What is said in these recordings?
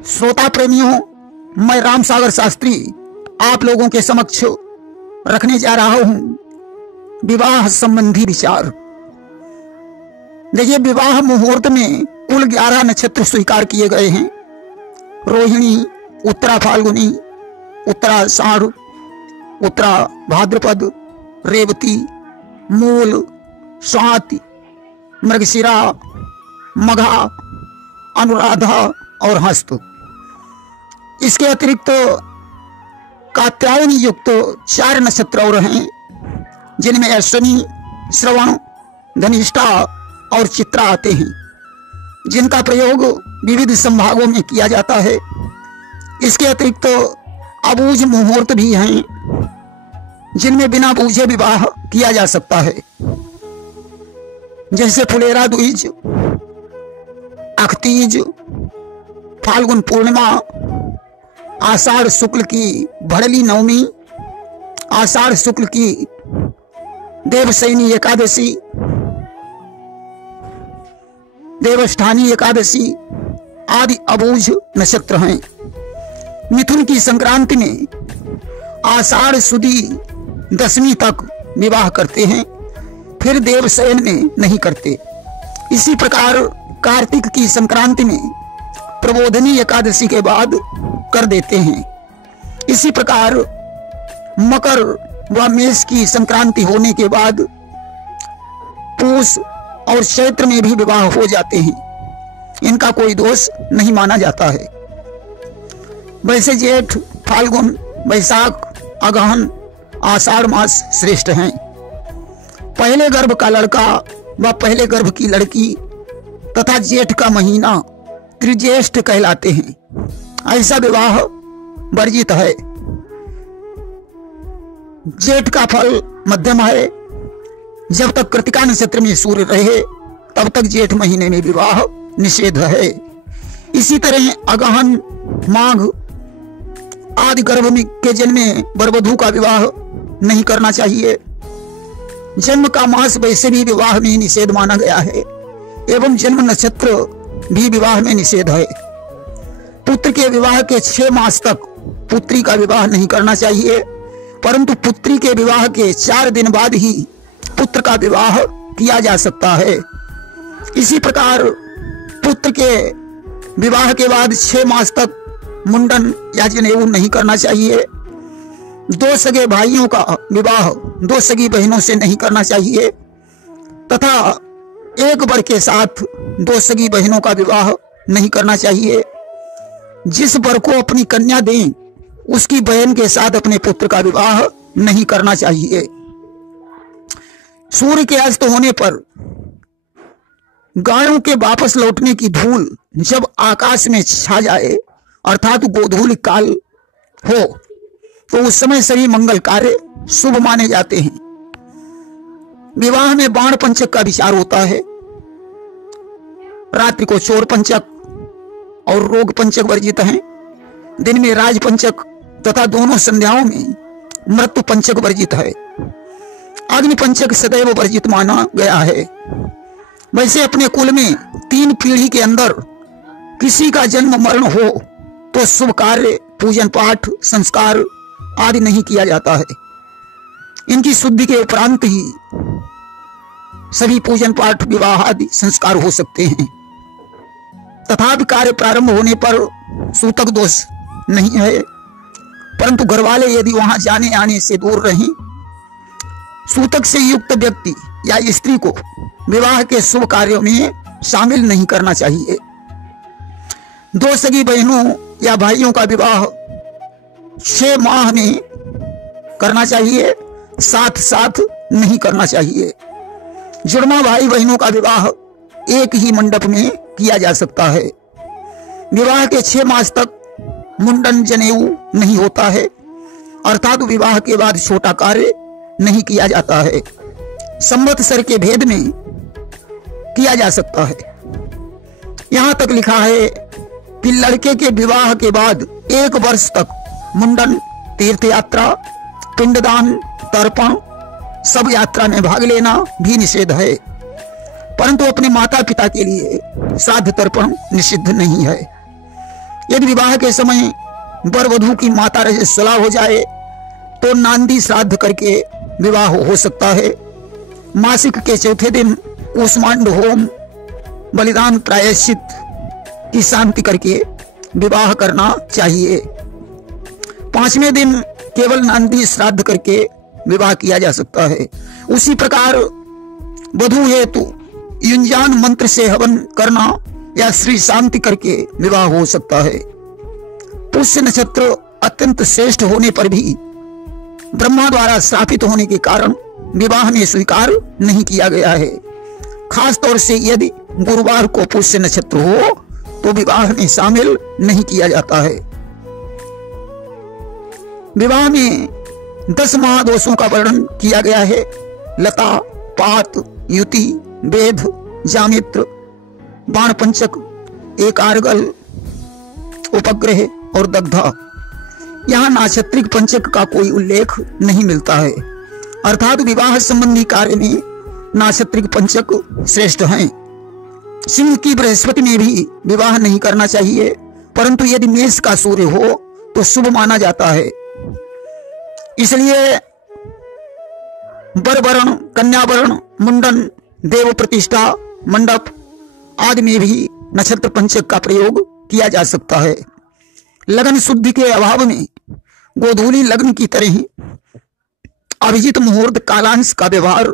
श्रोता प्रेमियों, मैं राम सागर शास्त्री आप लोगों के समक्ष रखने जा रहा हूं विवाह संबंधी विचार। देखिए, विवाह मुहूर्त में कुल 11 नक्षत्र स्वीकार किए गए हैं। रोहिणी, उत्तरा फाल्गुनी, उत्तरा आषाढ़, उत्तरा भाद्रपद, रेवती, मूल, स्वाति, मृगशिरा, मघा, अनुराधा और हस्त। इसके अतिरिक्त कात्यायनी युक्त 4 नक्षत्र और हैं, जिनमें अश्विनी, श्रवण, धनिष्ठा और चित्रा आते हैं, जिनका प्रयोग विविध संभागों में किया जाता है। इसके अतिरिक्त अबूझ मुहूर्त भी हैं, जिनमें बिना बूझे विवाह किया जा सकता है, जैसे फुलेरा द्विज, अखतीज, फाल्गुन पूर्णिमा, आषाढ़ शुक्ल की भड़ली नवमी, आषाढ़ शुक्ल की देवशयनी एकादशी, देवस्थानी एकादशी आदि अबूझ नक्षत्र हैं। मिथुन की संक्रांति में आषाढ़ सुदी दशमी तक विवाह करते हैं, फिर देवशयन में नहीं करते। इसी प्रकार कार्तिक की संक्रांति में प्रबोधनी एकादशी के बाद कर देते हैं। इसी प्रकार मकर व मेष की संक्रांति होने के बाद पूष और चैत्र में भी विवाह हो जाते हैं। इनका कोई दोष नहीं माना जाता है। वैसे जेठ, फाल्गुन, वैशाख, अगहन, आषाढ़ मास श्रेष्ठ हैं। पहले गर्भ का लड़का व पहले गर्भ की लड़की तथा जेठ का महीना त्रिज्येष्ठ कहलाते हैं। ऐसा विवाह वर्जित है। जेठ का फल मध्यम है। जब तक कृतिका नक्षत्र में सूर्य रहे तब तक जेठ महीने में विवाह निषेध है। इसी तरह अगहन, माघ आदि गर्भ के जन्मे वरवधू का विवाह नहीं करना चाहिए। जन्म का मास वैसे भी विवाह में निषेध माना गया है, एवं जन्म नक्षत्र भी विवाह में निषेध है। पुत्र के विवाह के 6 मास तक पुत्री का विवाह नहीं करना चाहिए, परंतु पुत्री के विवाह के 4 दिन बाद ही पुत्र का विवाह किया जा सकता है। इसी प्रकार पुत्र के विवाह के बाद 6 मास तक मुंडन या जनेऊ नहीं करना चाहिए। 2 सगे भाइयों का विवाह 2 सगी बहनों से नहीं करना चाहिए, तथा एक वर के साथ 2 सगी बहनों का विवाह नहीं करना चाहिए। जिस वर को अपनी कन्या दें उसकी बहन के साथ अपने पुत्र का विवाह नहीं करना चाहिए। सूर्य के अस्त होने पर गायों के वापस लौटने की धूल जब आकाश में छा जाए, अर्थात गोधूलि काल हो, तो उस समय सभी मंगल कार्य शुभ माने जाते हैं। विवाह में बाण पंचक का विचार होता है। रात्रि को चोर पंचक और रोग पंचक वर्जित हैं। दिन में राज पंचक तथा दोनों संध्याओं में मृत्यु पंचक वर्जित है। अग्नि पंचक सदैव वर्जित माना गया है। वैसे अपने कुल में 3 पीढ़ी के अंदर किसी का जन्म मरण हो तो शुभ कार्य, पूजन पाठ, संस्कार आदि नहीं किया जाता है। इनकी शुद्धि के उपरांत ही सभी पूजन पाठ, विवाह आदि संस्कार हो सकते हैं। तथापि कार्य प्रारंभ होने पर सूतक दोष नहीं है, परंतु घरवाले यदि वहां जाने आने से दूर रहें, सूतक से युक्त व्यक्ति या स्त्री को विवाह के शुभ कार्यों में शामिल नहीं करना चाहिए। 2 सगी बहनों या भाइयों का विवाह 6 माह में करना चाहिए, साथ साथ नहीं करना चाहिए। जुड़वा भाई बहनों का विवाह एक ही मंडप में किया जा सकता है। विवाह के 6 मास तक मुंडन, जनेऊ नहीं होता है, अर्थात विवाह के बाद छोटा कार्य नहीं किया जाता है। संवत्सर के भेद में किया जा सकता है। यहां तक लिखा है कि लड़के के विवाह के बाद 1 वर्ष तक मुंडन, तीर्थ यात्रा, पिंडदान, तर्पण सब यात्रा में भाग लेना भी निषेध है, परंतु अपने माता पिता के लिए श्राद्ध तर्पण निषिद्ध नहीं है। यदि विवाह के समय वर वधू की माता रजस्वला हो जाए तो नांदी श्राद्ध करके विवाह हो सकता है। मासिक के चौथे दिन कूष्मांड होम बलिदान प्रायश्चित की शांति करके विवाह करना चाहिए। 5वें दिन केवल नांदी श्राद्ध करके विवाह किया जा सकता है। उसी प्रकार वधू हेतु युंजान मंत्र से हवन करना या श्री शांति करके विवाह हो सकता है। पुष्य नक्षत्र अत्यंत श्रेष्ठ होने पर भी ब्रह्मा द्वारा श्रापित होने के कारण विवाह में स्वीकार नहीं किया गया है। खास तौर से यदि गुरुवार को पुष्य नक्षत्र हो तो विवाह में शामिल नहीं किया जाता है। विवाह में 10 महादोषों का वर्णन किया गया है। लता, पात, युति, वेद, जामित्र, बाणपंचक, एकार्गल, उपग्रह और दग्धा। यहाँ नाक्षत्रिक पंचक का कोई उल्लेख नहीं मिलता है, अर्थात विवाह संबंधी कार्य में नाक्षत्रिक पंचक श्रेष्ठ हैं। सिंह की बृहस्पति में भी विवाह नहीं करना चाहिए, परंतु यदि मेष का सूर्य हो तो शुभ माना जाता है। इसलिए वर वरण, कन्या वरण, मुंडन, देव प्रतिष्ठा, मंडप आदि में भी नक्षत्र पंचक का प्रयोग किया जा सकता है। लगन शुद्धि के अभाव में गोधूली लग्न की तरह ही अभिजित मुहूर्त कालांश का व्यवहार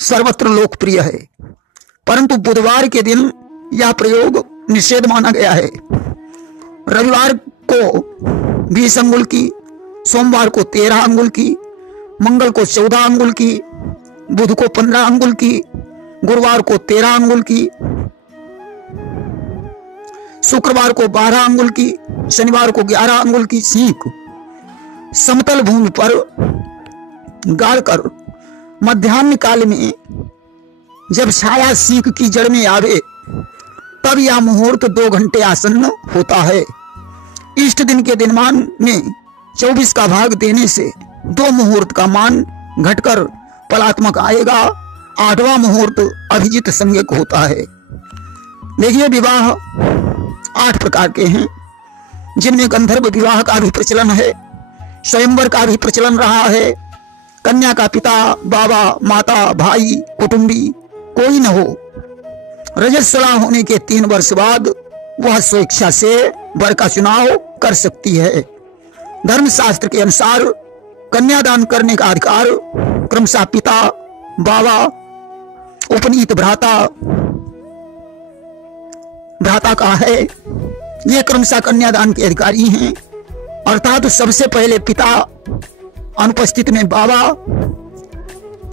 सर्वत्र लोकप्रिय है, परंतु बुधवार के दिन यह प्रयोग निषेध माना गया है। रविवार को 20 अंगुल की, सोमवार को 13 अंगुल की, मंगल को 14 अंगुल की, बुध को 15 अंगुल की, गुरुवार को 13 अंगुल की, शुक्रवार को 12 अंगुल की, शनिवार को 11 अंगुल की सीख समतल भूमि पर गाड़कर मध्याह्न काल में जब छाया सीख की जड़ में आवे तब यह मुहूर्त 2 घंटे आसन्न होता है। इष्ट दिन के दिनमान में 24 का भाग देने से 2 मुहूर्त का मान घटकर पलात्मक आएगा। 8वां मुहूर्त अभिजित संज्ञक होता है। देखिए, विवाह 8 प्रकार के हैं, जिनमें गंधर्व विवाह का भी प्रचलन है, स्वयंवर का भी प्रचलन रहा है। कन्या का पिता, बाबा, माता, भाई, कुटुंबी कोई न हो, रजस्वला होने के 3 वर्ष बाद वह स्वेच्छा से वर का चुनाव कर सकती है। धर्मशास्त्र के अनुसार कन्यादान करने का अधिकार क्रमशः पिता, बाबा, उपनीत भ्राता का है। ये क्रमशः कन्यादान के अधिकारी हैं, अर्थात सबसे पहले पिता, अनुपस्थित में बाबा,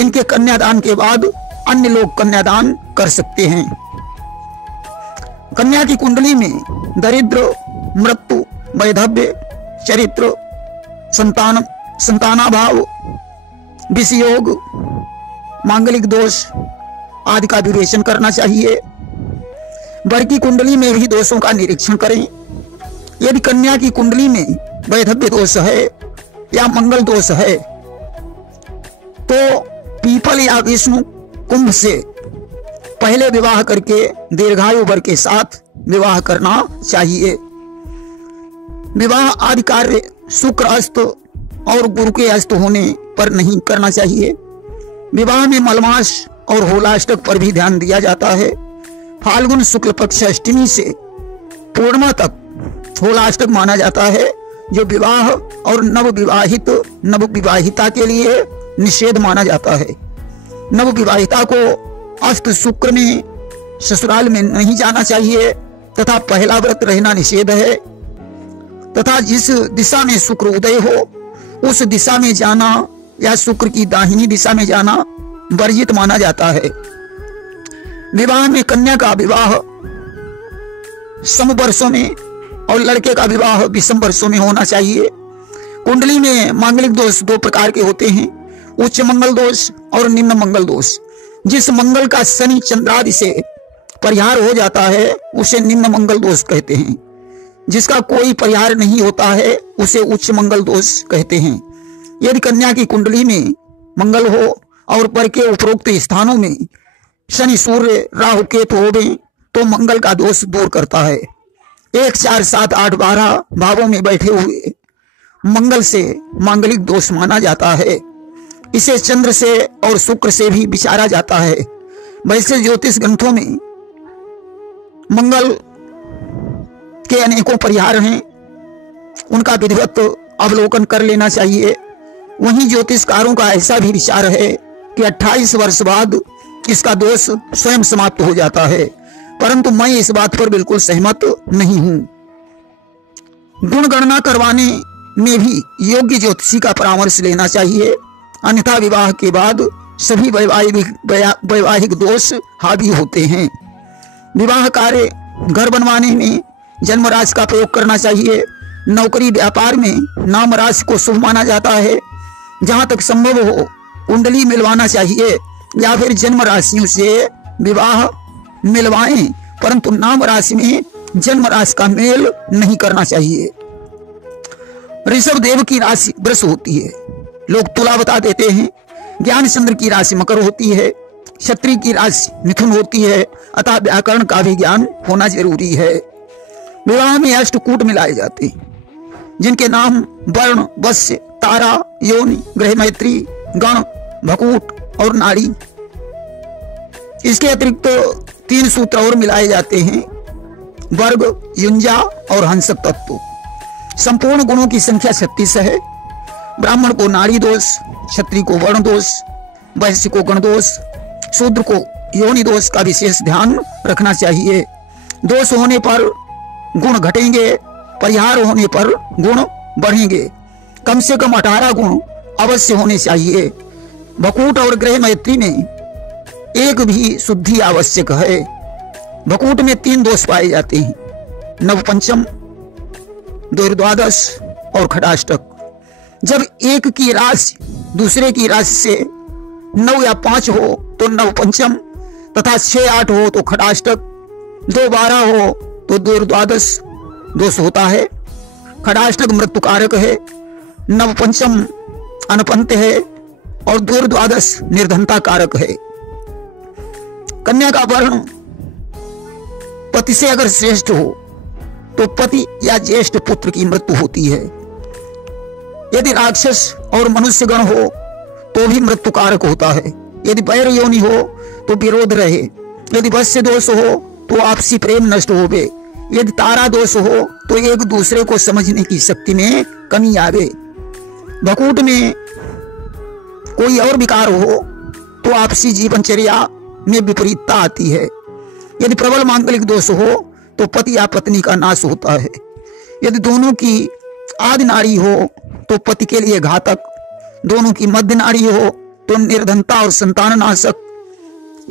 इनके कन्यादान के बाद अन्य लोग कन्यादान कर सकते हैं। कन्या की कुंडली में दरिद्र, मृत्यु, वैधव्य, चरित्र, संतानाभाव, विषयोग, मांगलिक दोष आदि का विवेचन करना चाहिए। वर की कुंडली में भी दोषों का निरीक्षण करें। यदि कन्या की कुंडली में वैधव्य दोष है या मंगल दोष है तो पीपल या विष्णु कुंभ से पहले विवाह करके दीर्घायु वर के साथ विवाह करना चाहिए। विवाह आदि कार्य शुक्र अस्त और गुरु के अस्त होने पर नहीं करना चाहिए। विवाह में मलमास और होलाष्टक पर भी ध्यान दिया जाता है। फाल्गुन शुक्ल पक्ष अष्टमी से पूर्णिमा तक होलाष्टक माना जाता है, जो विवाह और नवविवाहिता के लिए निषेध माना जाता है। नवविवाहिता को अस्त शुक्र में ससुराल में नहीं जाना चाहिए तथा पहला व्रत रहना निषेध है, तथा जिस दिशा में शुक्र उदय हो उस दिशा में जाना या शुक्र की दाहिनी दिशा में जाना वर्जित माना जाता है। विवाह में कन्या का विवाह सम वर्षों में और लड़के का विवाह विषम वर्षों में होना चाहिए। कुंडली में मांगलिक दोष 2 प्रकार के होते हैं, उच्च मंगल दोष और निम्न मंगल दोष। जिस मंगल का शनि चंद्रादि से परिहार हो जाता है उसे निम्न मंगल दोष कहते हैं। जिसका कोई परिहार नहीं होता है उसे उच्च मंगल दोष कहते हैं। यदि कन्या की कुंडली में मंगल हो और वर के उपरोक्त स्थानों में शनि, सूर्य, राहु, केतु होवे तो मंगल का दोष दूर करता है। 1, 4, 7, 8, 12 भावों में बैठे हुए मंगल से मांगलिक दोष माना जाता है। इसे चंद्र से और शुक्र से भी विचारा जाता है। वैसे ज्योतिष ग्रंथों में मंगल के अनेकों परिहार हैं, उनका विधिवत अवलोकन कर लेना चाहिए। वहीं ज्योतिषकारों का ऐसा भी विचार है कि 28 वर्ष बाद इसका दोष स्वयं समाप्त हो जाता है, परंतु मैं इस बात पर बिल्कुल सहमत नहीं हूं। गुण गणना करवाने में भी योग्य ज्योतिषी का परामर्श लेना चाहिए, अन्यथा विवाह के बाद सभी वैवाहिक दोष हावी होते हैं। विवाह कार्य घर बनवाने में जन्म राशि का प्रयोग करना चाहिए। नौकरी व्यापार में नाम राशि को शुभ माना जाता है। जहां तक संभव हो कुंडली मिलवाना चाहिए या फिर जन्म राशियों से विवाह मिलवाएं, परंतु नाम राशि में जन्म राशि का मेल नहीं करना चाहिए। ऋषभ देव की राशि वृष होती है, लोग तुला बता देते हैं। ज्ञान चंद्र की राशि मकर होती है, क्षत्रिय की राशि मिथुन होती है, अतः व्याकरण का भी ज्ञान होना जरूरी है। विवाह में अष्टकूट मिलाए जाते हैं, जिनके नाम वर्ण, वश्य, तारा, योनि, ग्रह मैत्री, गण, भकूट और नाड़ी। इसके अतिरिक्त 3 सूत्र और मिलाए जाते हैं, वर्ग, युंजा और हंसक तत्व। संपूर्ण गुणों की संख्या 36 है। ब्राह्मण को नाड़ी दोष, क्षत्रिय को वर्ण दोष, वैश्य को गण दोष, शूद्र को योनि दोष का विशेष ध्यान रखना चाहिए। दोष होने पर गुण घटेंगे, परिहार होने पर गुण बढ़ेंगे। कम से कम 18 गुण अवश्य होने चाहिए। भकूट और ग्रह मैत्री में एक भी शुद्धि आवश्यक है। भकूट में 3 दोष पाए जाते हैं, नवपंचम, द्वादश और खटाष्टक। जब एक की राशि दूसरे की राशि से 9 या 5 हो तो नवपंचम तथा 6, 8 हो तो खटाष्टक, 2, 12 हो तो द्वादश दोष होता है। खटाष्टक मृत्युकारक है, नवपंचम अनपंत है और द्वादश निर्धनता कारक है। कन्या का वर्ण पति से अगर श्रेष्ठ हो तो पति या ज्येष्ठ पुत्र की मृत्यु होती है। यदि राक्षस और मनुष्य गण हो तो भी मृत्यु कारक होता है। यदि बैर योनि हो तो विरोध रहे। यदि वश्य दोष हो तो आपसी प्रेम नष्ट होवे। यदि तारा दोष हो तो एक दूसरे को समझने की शक्ति में कमी आवे। भकूट में कोई और विकार हो तो आपसी जीवनचर्या में विपरीतता आती है। यदि प्रबल मांगलिक दोष हो तो पति या पत्नी का नाश होता है। यदि दोनों की आदि नारी हो तो पति के लिए घातक, दोनों की मध्य नारी हो तो निर्धनता और संतान नाशक,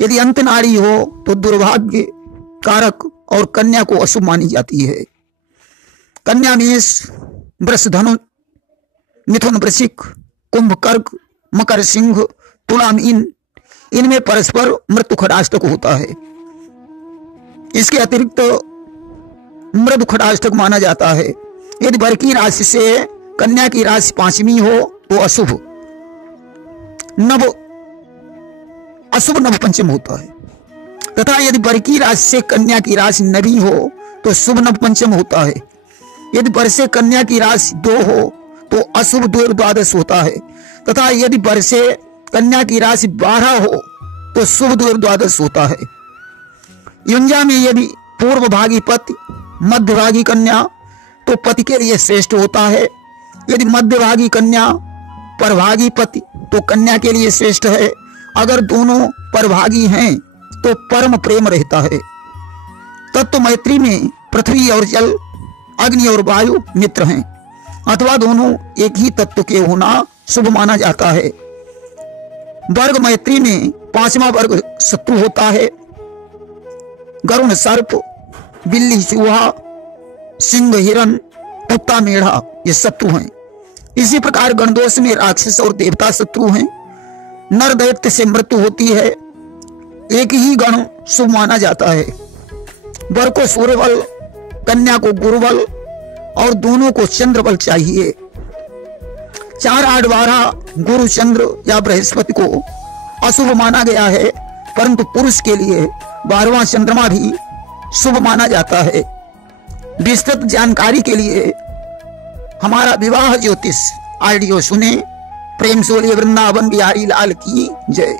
यदि अंत नारी हो तो दुर्भाग्य कारक और कन्या को अशुभ मानी जाती है। कन्या मेष, वृष धनु, मिथुन वृश्चिक, कुंभ कर्क, मकर सिंह, तुला मीन, इनमें परस्पर मृत्यु खटाष्टक होता है। इसके अतिरिक्त मृदु खटाष्टक माना जाता है। यदि वर की राशि से कन्या की राशि 5वीं हो तो अशुभ नवपंचम होता है, तथा यदि वर की राशि से कन्या की राशि 9वीं हो तो शुभ नवपंचम होता है। यदि वर से कन्या की राशि 2 हो तो अशुभ द्वादश होता है, तथा यदि वर से कन्या की राशि 12 हो तो शुभ द्वादश होता है। युंजा में यदि पूर्व भागी पति, मध्य भागी कन्या तो पति के लिए श्रेष्ठ होता है। यदि मध्य भागी कन्या, परभागी पति तो कन्या के लिए श्रेष्ठ है। अगर दोनों परभागी हैं तो परम प्रेम रहता है। तत्व मैत्री में पृथ्वी और जल, अग्नि और वायु मित्र हैं, अथवा दोनों एक ही तत्व के होना शुभ माना जाता है। वर्ग मैत्री में 5वां वर्ग शत्रु होता है। गरुण सर्प, बिल्ली चूहा, सिंह हिरण, कुत्ता मेढ़ा ये शत्रु हैं। इसी प्रकार गणदोष में राक्षस और देवता शत्रु हैं। नर दैत्य से मृत्यु होती है। एक ही गण शुभ माना जाता है। वर को सूर्यबल, कन्या को गुरुबल और दोनों को चंद्रबल चाहिए। 4, 8, 12 गुरु, चंद्र या बृहस्पति को अशुभ माना गया है, परंतु पुरुष के लिए 12वां चंद्रमा भी शुभ माना जाता है। विस्तृत जानकारी के लिए हमारा विवाह ज्योतिष ऑडियो सुने। प्रेम से बोलिए वृंदावन बिहारी लाल की जय।